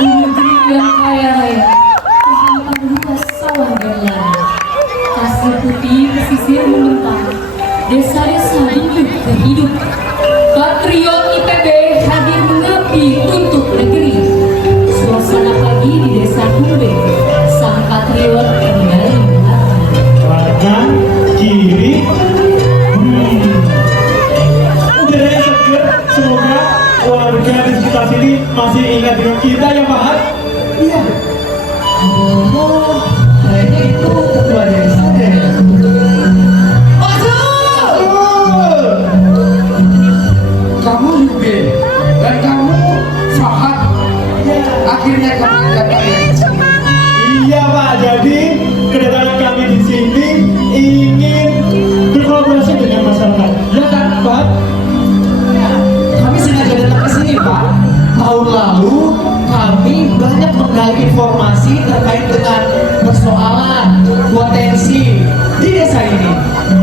di negeri yang kaya raya, terhampar luas sawah dan ladang. Pasir putih pesisir membentang, desa-desa hidup berhidup. Patriot IPB hadir mengabdi untuk negeri. Suasana pagi di desa Kumbe, sang patriot kembali mengabdi. Kanan, kiri, udaranya seger. Semoga warga di sekitar sini masih ingat dengan kita ya Pak Hat. Iya. Oh, kayaknya itu ketua desa deh. Kamu Yube dan kamu Fahad. Akhirnya kamu datang ya. Iya Pak, jadi kedatangan kami di sini ingin berkolaborasi dengan masyarakat. Ya kan Pak? Kami sengaja datang ke sini, Pak. Tahun lalu kami banyak menggali informasi terkait dengan persoalan potensi di desa ini,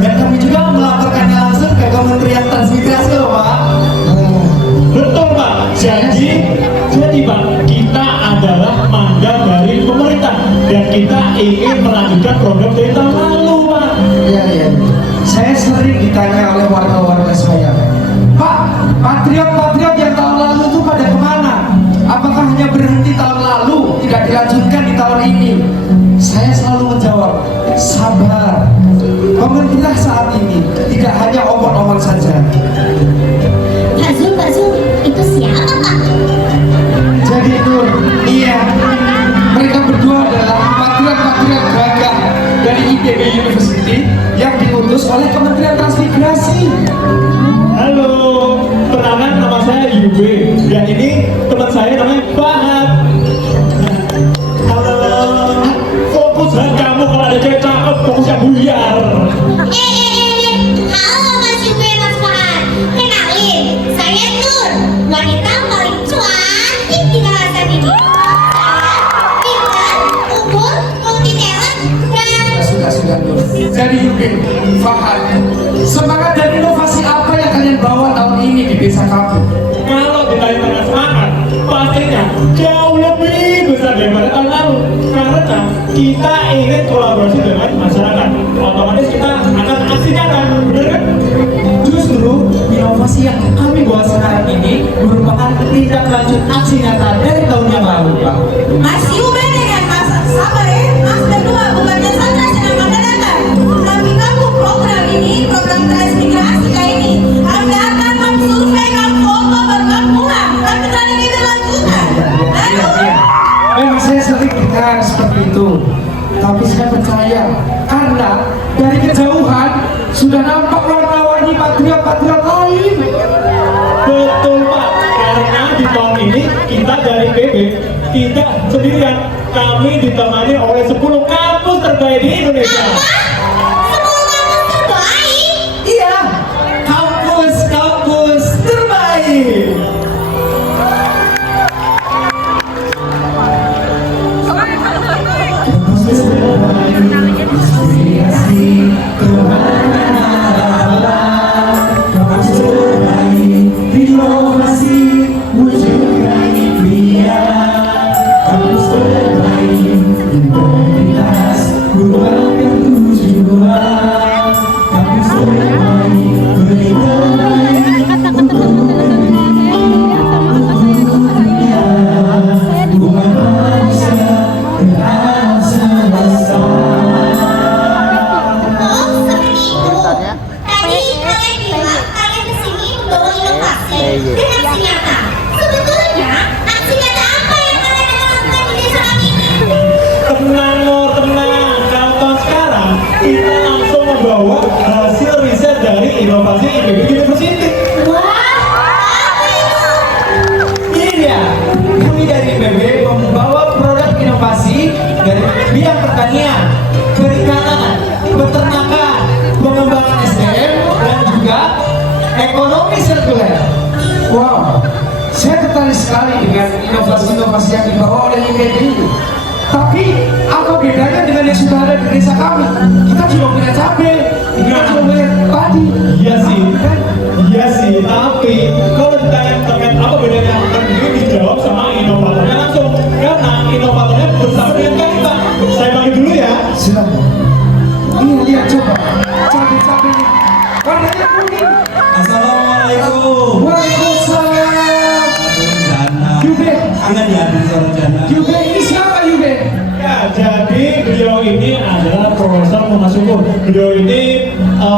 dan kami juga melaporkannya langsung ke Kementerian Transmigrasi loh, Pak. Betul Pak. Jadi Pak, kita adalah mandat dari pemerintah dan kita ingin melanjutkan program dari tahun lalu Pak. Iya, iya. Saya sering ditanya oleh warga-warga saya, Pak, patriot-patriot yang tahun lalu itu pada kemana? Apakah hanya berhenti tahun lalu, tidak dilanjutkan di tahun ini? Saya selalu menjawab, sabar. Pemerintah saat ini tidak hanya omong-omong saja. Pak Zul, itu siapa Pak? Jadi itu, iya, mereka berdua adalah patriot-patriot gagah dari IPB University yang diutus oleh Kementerian Transmigrasi. Halo, perkenalkan nama saya Yube dan ini teman saya namanya Fahad. Halo. Fokus kan kamu, kalau ada cewek cakep fokusnya buyar. Halo Mas Yube, Mas Fahad. Kenalin, saya Nur, wanita paling cantik di kawasan ini. Saya pintar, unggul, multi talent, dan Sudah Nur. Jadi Yube, Fahad, semangat dan inovasi apa yang kalian bawa tahun ini di desa kamu? Kalau ditanya dengan semangat, pastinya jauh lebih besar daripada tahun lalu. Karena kita ingin kolaborasi dengan masyarakat. Otomatis kita akan aksi nyata, bener kan? Justru inovasi yang kami bawa sekarang ini merupakan tindak lanjut aksi nyata dari tahun yang lalu, Pak. Mas Yube dengan Mas sabar ya, Mas berdua bukannya saja sedang akan datang, tapi kamu program ini, program transmigrasi kayak ini, harus datang, kamu survei, kamu foto, baru kamu pulang, kan beneran ini berlanjutan. Ayo. Memang saya sering dengar seperti itu, tapi saya percaya karena dari kejauhan sudah nampak warna-warni patriot-patriot lain. Betul Pak, karena di tahun ini kita dari PB tidak sendirian. Kami ditemani oleh 10 kampus terbaik di Indonesia. sepuluh kampus terbaik. Iya, kampus-kampus terbaik. Inspirasi kemana-mana, kampus terbaik, inovasi wujudkan impian. Kampus terbaik, integritas, kembangkan tujuan. Kampus terbaik, beri terbaik untuk negeri, untuk dunia. Umat manusia berharap semesta. Oh, seperti itu. Tadi kalian bilang kalian kesini membawa inovasi dan aksi nyata. Sebetulnya aksi nyata apa yang kalian lakukan di desa kami ini? Tenang Nur, tenang. Contoh sekarang kita langsung membawa hasil riset dari inovasi IPB University. Iya, kami dari IPB membawa produk inovasi dari bidang pertanian, perikanan, peternakan, pengembangan SDM, dan juga ekonomi sirkuler. Wow, saya tertarik sekali dengan inovasi-inovasi yang dibawa oleh IPB ini. Tapi apa bedanya dengan yang sudah ada di desa kami? Kita cuma punya cabai, kita cuma punya padi. Iya sih, tapi kalau ditanya terkait apa bedanya, kan ini dijawab sama inovatornya langsung.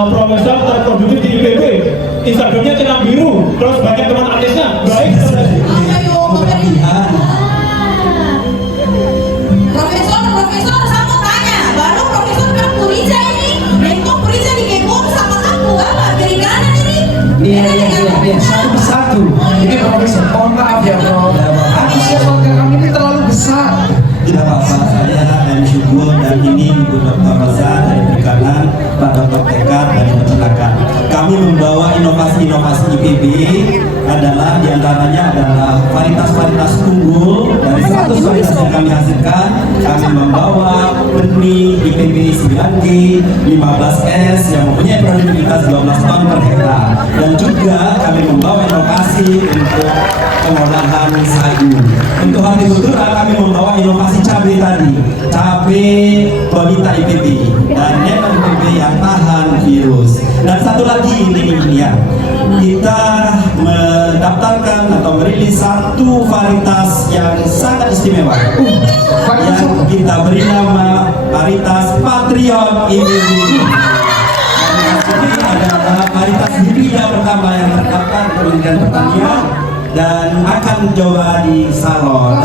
profesor terproduktif di IPB. Instagramnya centang biru, terus banyak teman artisnya. Baik, Ayo, Profesor, saya mau tanya, baru Profesor kan Puriza ini, itu Puriza dikepung sama aku, apa? Dari kanan ini? Iya, satu persatu. Ini profesor, mohon maaf ya bro. Antusias warga kami ini terlalu besar. Tidak apa-apa, saya dari syukur dan ini Ibu Dr. Rosa dari Perikanan, Pak Dr. Tekar dari Peternakan. Kami membawa inovasi-inovasi IPB adalah diantaranya adalah varietas-varietas unggul dari 100 varietas yang kami hasilkan. Kami membawa benih IPB 9G, 15S yang mempunyai produktivitas 12 ton per hektar. Dan juga kami membawa inovasi untuk pengolahan sayur. Untuk hortikultura kami membawa inovasi cabai tadi, cabai bonita IPB dan nano IPB yang tahan virus. Dan satu lagi ini ya, kita mendaftarkan atau merilis satu varietas yang sangat istimewa yang kita beri nama varietas Patriot IPB. Ini adalah varietas hibrida pertama yang terdaftar di Kementerian Pertanian dan akan coba di salon.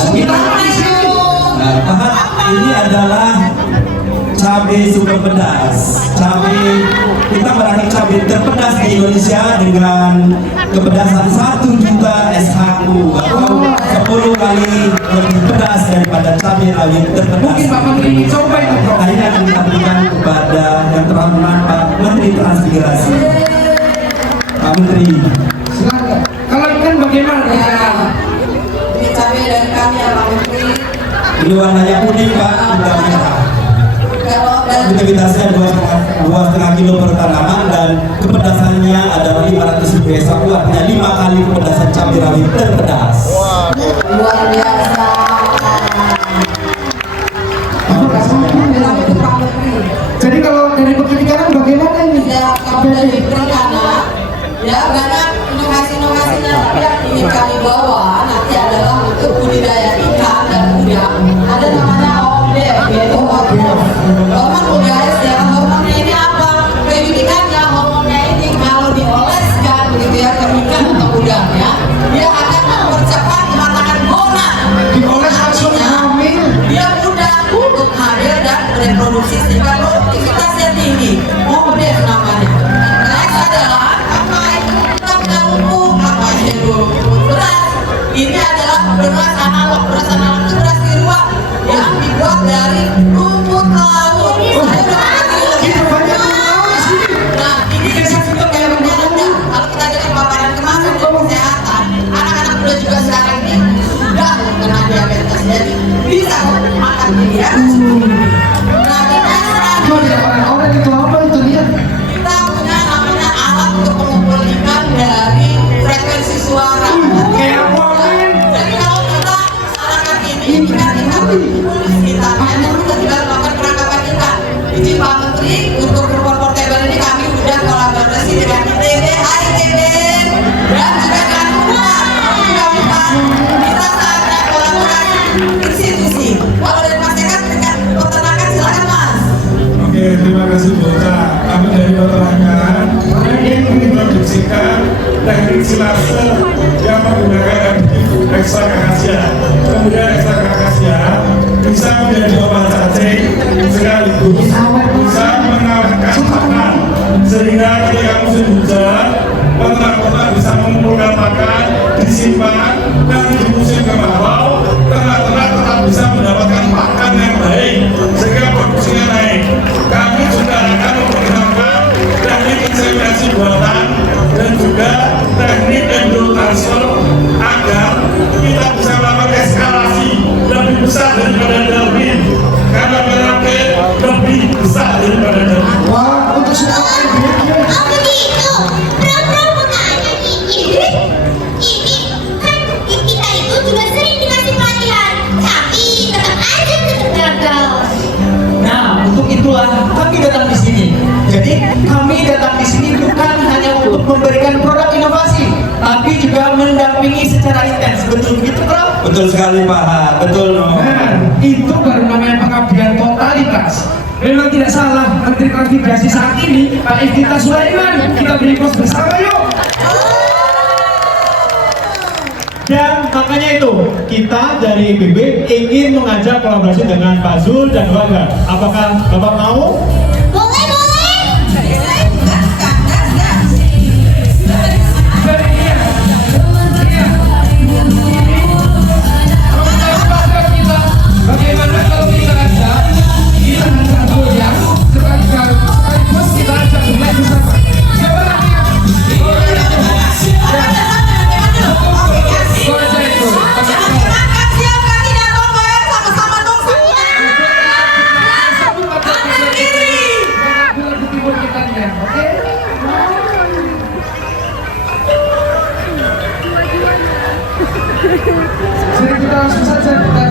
Dan ini adalah cabai super pedas. Kita merakit cabai terpedas di Indonesia dengan kepedasan 1 juta SHU atau 10 kali lebih pedas daripada cabai rawit terpedas. Mungkin Pak Menteri coba itu bro. Nah, ini akan kita berikan kepada yang terhormat Pak Menteri Transmigrasi. Pak Menteri. Silakan. Kalau ikan bagaimana? Ini cabai dari kami ya Pak Menteri. Ini warnanya kuning Pak, tidak merah. Kalau dari Produktivitasnya 2,5 kilo per tanaman dan kepedasannya adalah 500 ribu SHU, artinya 5 kali kepedasan cabai rawit terpedas. luar biasa. Bilang itu Pak Menteri. Jadi kalau dari perikanan bagaimana ini? Ya, kalau dari perikanan, ya banyak inovasi-inovasinya yang ingin kami bawa nanti adalah untuk budidaya ikan dan udang. Ada namanya ODF, yaitu hormon UDS ya. Hormonnya ini apa? Keunikannya hormonnya ini kalau dioleskan begitu ya ke ikan atau udang ya, dia akan mempercepat kematangan gona. Dioles langsung hamil. Dia mudah untuk hamil dan reproduksi sehingga produktivitasnya tinggi. ODF namanya. Next adalah apa itu? Kita pupuk apa itu? Beras. Ini adalah beras analog itu beras tiruan yang dibuat dari rumput laut. Saya udah pakai Kita banyak tahu di sini. Nah, ini untuk yang rendah. Kalau kita dengar paparan kemarin di kesehatan, anak-anak muda juga sekarang ini sudah kena diabetes. Jadi bisa makan ini ya. Nah, kita Coba ya orang itu apa itu lihat. kita punya namanya alat untuk mengumpul ikan dari frekuensi suara. Kayak apa kan? Jadi kalau kita masyarakat ini ikan-ikan berkumpul di sekitarnya, dan kita tinggal melakukan penangkapan ikan. Izin Pak Menteri, untuk rumah portable ini kami sudah kolaborasi dengan ITB, AITB, dan juga dengan UMAR. Juga UMAR. Kita saatnya kolaborasi institusi. Kalau dari Mas Eka dengan peternakan silakan Mas. Oke, terima kasih Bu Ocha. Kami dari Peternakan ingin memproduksikan teknik silase yang menggunakan additif ekstrakakasia. Kemudian ekstrakakasia bisa menjadi obat cacing sekaligus bisa mengawetkan pakan, sehingga ketika musim hujan peternak bisa mengumpulkan pakan, disimpan, dan di musim kemarau ternak-ternak tetap bisa mendapatkan pakan yang baik sehingga produksinya naik. Kami juga akan memperkenalkan teknik inseminasi buatan dan juga teknik embryo transfer agar kita bisa melakukan eskalasi lebih besar daripada Darwin, karena berarti lebih besar daripada Darwin. Wah, untuk semua Oh begitu, bro mau tanya nih, ini kan kita itu juga sering dikasih pelatihan, tapi tetap aja tetap gagal. Nah, untuk itulah kami datang di sini. Jadi kami datang di sini bukan hanya untuk memberikan produk inovasi, tapi juga mendampingi secara intens. Betul begitu, Bro? Betul sekali Pak, betul no. Nah, itu baru namanya pengabdian totalitas. Memang tidak salah Menteri Transmigrasi saat ini Pak Iftithar Sulaiman. Kita beri pos bersama yuk. Dan makanya itu kita dari IPB ingin mengajak kolaborasi dengan Pak Zul dan warga. Apakah Bapak mau? Boleh, boleh. Bagaimana kalau kita ajak, kita ajak goyang, sekaligus kita ajak bermain bersama. Siapa namanya? Kau aja itu. Makan siapa tidak mau bayar sama-sama dong semua. Kanan kiri. Bulan ke timur kita nih, oke? Jadi kita langsung saja kita